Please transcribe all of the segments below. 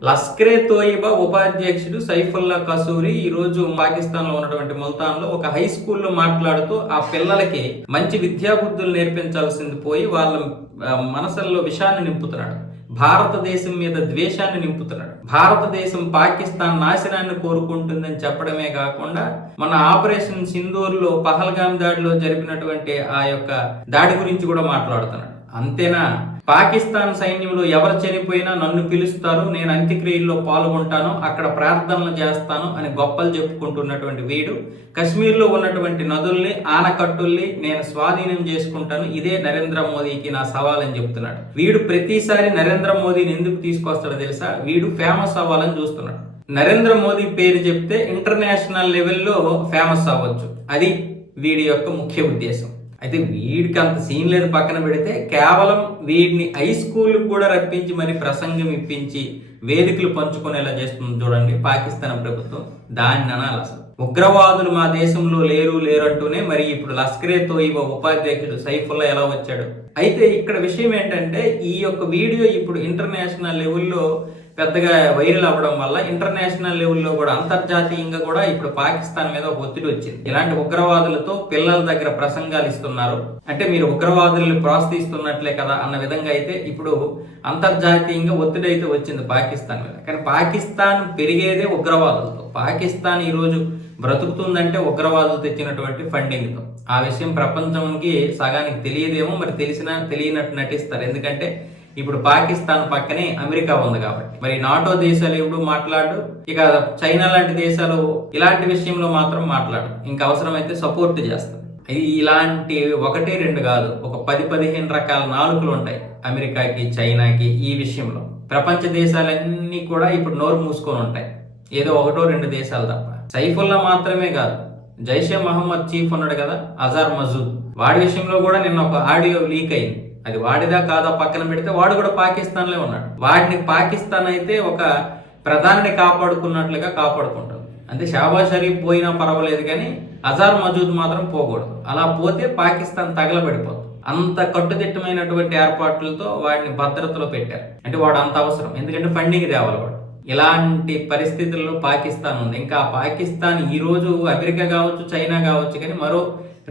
లష్కరే తోయిబా ఉపాధ్యక్షుడు సైఫుల్లా కసూరి ఈ రోజు పాకిస్తాన్ లో ఉన్నటువంటి ముల్తాన్ లో ఒక హై స్కూల్లో మాట్లాడుతూ ఆ పిల్లలకి మంచి విద్యాబుద్ధులు నేర్పించాల్సింది పోయి వాళ్ళ మనసుల్లో విషాన్ని నింపుతున్నాడు. భారతదేశం మీద ద్వేషాన్ని నింపుతున్నాడు. భారతదేశం పాకిస్తాన్ నాశనాన్ని కోరుకుంటుందని చెప్పడమే కాకుండా మన ఆపరేషన్ సింధూర్ లో పహల్గాం దాడిలో జరిపినటువంటి ఆ యొక్క దాడి గురించి కూడా మాట్లాడుతున్నాడు. అంతేనా, పాకిస్తాన్ సైన్యంలో ఎవరు చనిపోయినా నన్ను పిలుస్తారు, నేను అంత్యక్రియల్లో పాల్గొంటాను, అక్కడ ప్రార్థనలు చేస్తాను అని గొప్పలు చెప్పుకుంటున్నటువంటి వీడు కశ్మీర్లో ఉన్నటువంటి నదుల్ని ఆనకట్టుల్ని నేను స్వాధీనం చేసుకుంటాను, ఇదే నరేంద్ర మోదీకి నా సవాల్ అని చెప్తున్నాడు. వీడు ప్రతిసారి నరేంద్ర మోదీని ఎందుకు తీసుకొస్తాడో తెలుసా? వీడు ఫేమస్ అవ్వాలని చూస్తున్నాడు. నరేంద్ర మోదీ పేరు చెప్తే ఇంటర్నేషనల్ లెవెల్లో ఫేమస్ అవ్వచ్చు, అది వీడి యొక్క ముఖ్య ఉద్దేశం. అయితే వీడికి అంత సీన్ లేదు పక్కన పెడితే, కేవలం వీడిని హై స్కూల్కి కూడా రప్పించి మరి ప్రసంగం ఇప్పించి వేదికలు పంచుకునేలా చేస్తుంది చూడండి పాకిస్తాన్ ప్రభుత్వం. దాన్ని అనాలి అసలు. ఉగ్రవాదులు మా దేశంలో లేరంటూనే మరి ఇప్పుడు లష్కరే తోయిబా ఉపాధ్యక్షుడు సైఫుల్లా ఎలా వచ్చాడు? అయితే ఇక్కడ విషయం ఏంటంటే, ఈ యొక్క వీడియో ఇప్పుడు ఇంటర్నేషనల్ లెవెల్లో పెద్దగా వైరల్ అవ్వడం వల్ల ఇంటర్నేషనల్ లెవెల్లో కూడా అంతర్జాతీయంగా కూడా ఇప్పుడు పాకిస్తాన్ మీద ఒక ఒత్తిడి వచ్చింది. ఇలాంటి ఉగ్రవాదులతో పిల్లల దగ్గర ప్రసంగాలు ఇస్తున్నారు అంటే మీరు ఉగ్రవాదులను ప్రోత్సహిస్తున్నట్లే కదా అన్న విధంగా అయితే ఇప్పుడు అంతర్జాతీయంగా ఒత్తిడి అయితే వచ్చింది పాకిస్తాన్ మీద. కానీ పాకిస్తాన్ పెరిగేదే ఉగ్రవాదులతో. పాకిస్తాన్ ఈరోజు బ్రతుకుతుందంటే ఉగ్రవాదులు తెచ్చినటువంటి ఫండింగ్తో. ఆ విషయం ప్రపంచానికి సగానికి తెలియదేమో, మరి తెలిసినా తెలియనట్టు నటిస్తారు. ఎందుకంటే ఇప్పుడు పాకిస్తాన్ పక్కనే అమెరికా ఉంది కాబట్టి. మరి నాటో దేశాలు ఎప్పుడు మాట్లాడు, ఇక చైనా లాంటి దేశాలు ఇలాంటి విషయంలో మాత్రం మాట్లాడు, ఇంకా అవసరమైతే సపోర్ట్ చేస్తారు. ఇలాంటి 1-2 కాదు, ఒక 10-15 రకాల నాలుకలు ఉంటాయి అమెరికాకి చైనాకి ఈ విషయంలో. ప్రపంచ దేశాలన్నీ కూడా ఇప్పుడు నోరు మూసుకొని ఉంటాయి, ఏదో 1-2 దేశాలు తప్ప. సైఫుల్లా మాత్రమే కాదు, జైషే మహమ్మద్ చీఫ్ ఉన్నాడు కదా అజార్ మజూద్, వాడి విషయంలో కూడా నిన్న ఒక ఆడియో లీక్ అయింది. అది వాడిదా కాదా పక్కన పెడితే వాడు కూడా పాకిస్తాన్ లో ఉన్నాడు. వాడిని పాకిస్తాన్ అయితే ఒక ప్రధానిని కాపాడుకున్నట్లుగా కాపాడుకుంటుంది. అంటే షాబాజ్ షరీఫ్ పోయినా పర్వాలేదు కానీ అజార్ మజూద్ మాత్రం పోకూడదు. అలా పోతే పాకిస్తాన్ తగలబడిపోతుంది. అంత కట్టుదిట్టమైనటువంటి ఏర్పాట్లతో వాడిని భద్రతలో పెట్టారు. అంటే వాడు అంత అవసరం, ఎందుకంటే ఫండింగ్ తేవాలి వాడు. ఇలాంటి పరిస్థితుల్లో పాకిస్తాన్ ఉంది. ఇంకా పాకిస్తాన్ ఈ రోజు అమెరికా కావచ్చు చైనా కావచ్చు కానీ మరో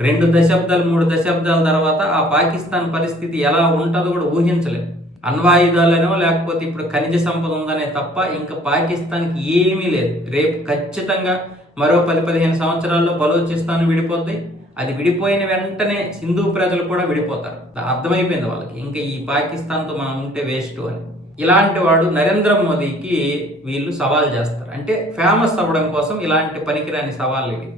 2 దశాబ్దాలు 3 దశాబ్దాల తర్వాత ఆ పాకిస్తాన్ పరిస్థితి ఎలా ఉంటుందో కూడా ఊహించలేదు. అణ్వాయుధాలనో లేకపోతే ఇప్పుడు ఖనిజ సంపద ఉందనే తప్ప ఇంకా పాకిస్తాన్కి ఏమీ లేదు. రేపు ఖచ్చితంగా మరో 10-15 సంవత్సరాల్లో బలూచిస్తాన్ విడిపోద్ది. అది విడిపోయిన వెంటనే సింధు ప్రజలు కూడా విడిపోతారు. అర్థమైపోయింది వాళ్ళకి, ఇంకా ఈ పాకిస్తాన్తో మనం ఉంటే వేస్ట్ అని. ఇలాంటి వాడు నరేంద్ర మోదీకి వీళ్ళు సవాల్ చేస్తారు. అంటే ఫేమస్ అవ్వడం కోసం ఇలాంటి పనికిరాని సవాళ్ళు ఇవి.